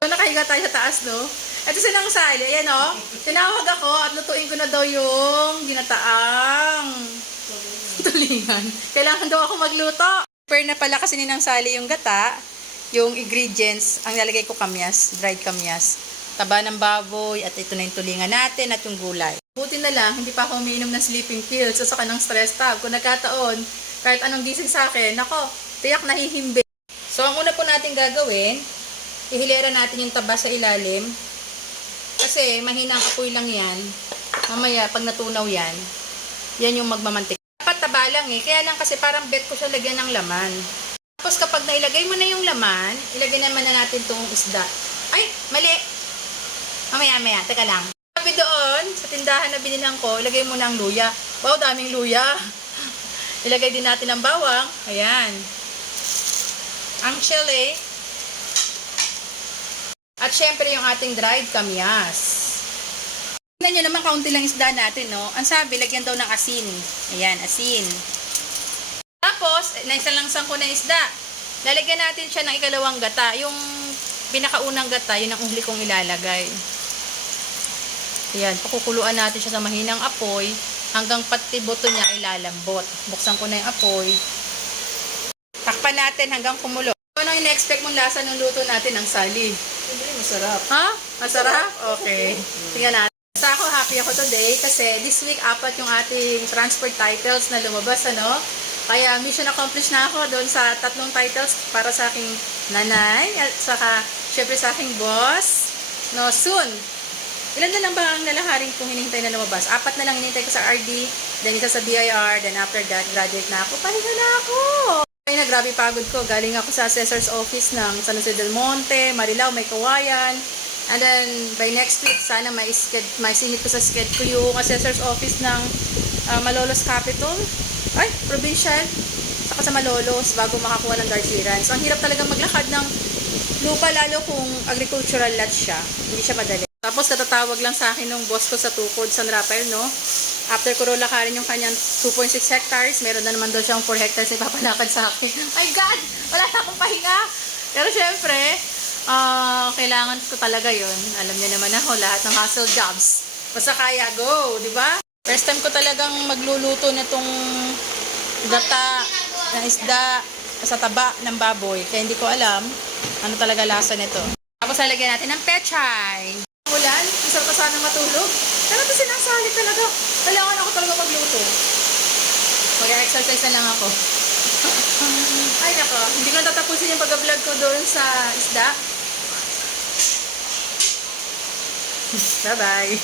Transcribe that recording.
So, nakahiga tayo sa taas, no? Ito silang sali. Ayan, oh. Tinawag ako at lutuin ko na daw yung ginataang tulingan. Kailangan daw ako magluto. Prepare na pala kasi ninang sali yung gata, yung ingredients, ang nalagay ko kamyas, dried kamyas, taba ng baboy, at ito na yung tulingan natin at yung gulay. Buti na lang, hindi pa ako umiinom ng sleeping pills o saka ng stress tab. Kung nagkataon, kahit anong gising sa akin, nako, tiyak nahihimbi. So, ang una po natin gagawin, ihilera natin yung taba sa ilalim. Kasi mahinang apoy lang yan. Mamaya, pag natunaw yan, yan yung magmamantik. Dapat taba lang eh. Kaya lang kasi parang bet ko siya lagyan ng laman. Tapos kapag nailagay mo na yung laman, ilagay naman na natin tong isda. Ay, mali. Mamaya, mamaya. Teka lang. Sabi doon, sa tindahan na binilang ko, ilagay mo ng luya. Wow, daming luya. Ilagay din natin ang bawang. Ayan. Ang chili. At syempre yung ating dried kamyas. Tingnan nyo naman, kaunti lang isda natin, no? Ang sabi, lagyan daw ng asin. Ayan, asin. Tapos, naisalangsan ko na isda. Lalagyan natin siya ng ikalawang gata. Yung pinakaunang gata, yun ang huli kong ilalagay. Ayan, pakukuluan natin siya sa mahinang apoy hanggang pati buto niya ay lalambot. Buksan ko na yung apoy. Takpan natin hanggang kumulo. Ano yung na-expect mong lasa ng luto natin ng sali? Siyempre, masarap. Ha? Masarap? Okay. Tingnan natin. Sa ako, happy ako today kasi this week, apat yung ating transport titles na lumabas, ano? Kaya mission accomplished na ako doon sa tatlong titles para sa aking nanay at saka syempre sa aking boss. No, soon. Ilan na lang ba ang nalaharing kung hinihintay na lumabas? Apat na lang hinihintay ko sa RD, then isa sa BIR, then after that, graduate na ako. Pahinga na ako! Ay na, grabe pagod ko. Galing ako sa assessor's office ng San Jose del Monte, Marilao, may kawayan. And then, by next week, sana may, sked, may singit ko sa ko yung assessor's office ng ah, Malolos Capital. Ay, provincial. Saka sa Malolos, bago makakuha ng Darjeeling. So, ang hirap talaga maglakad ng lupa, lalo kung agricultural lot siya. Hindi siya madali. Tapos, natatawag lang sa akin nung boss ko sa Tukod, San Rafael, no? After ko lakarin yung kanyang 2.6 hectares, meron na naman daw siyang 4 hectares na ipapanakad sa akin. My God! Wala na akong pahinga! Pero syempre, ah, kailangan ko talaga yon. Alam niya naman ako, lahat ng hustle jobs. Basta kaya, go! Di ba? First time ko talagang magluluto nitong gata ng isda sa taba ng baboy. Kaya hindi ko alam ano talaga lasa nito. Tapos lalagyan natin ng pechay. Ulan, isang pa sana matulog. Pero ito sinasali talaga. Kailangan ako talaga magluto. Mag-exercise na lang ako. Ay nako, hindi ko natatapusin yung pag-vlog ko doon sa isda. Bye-bye.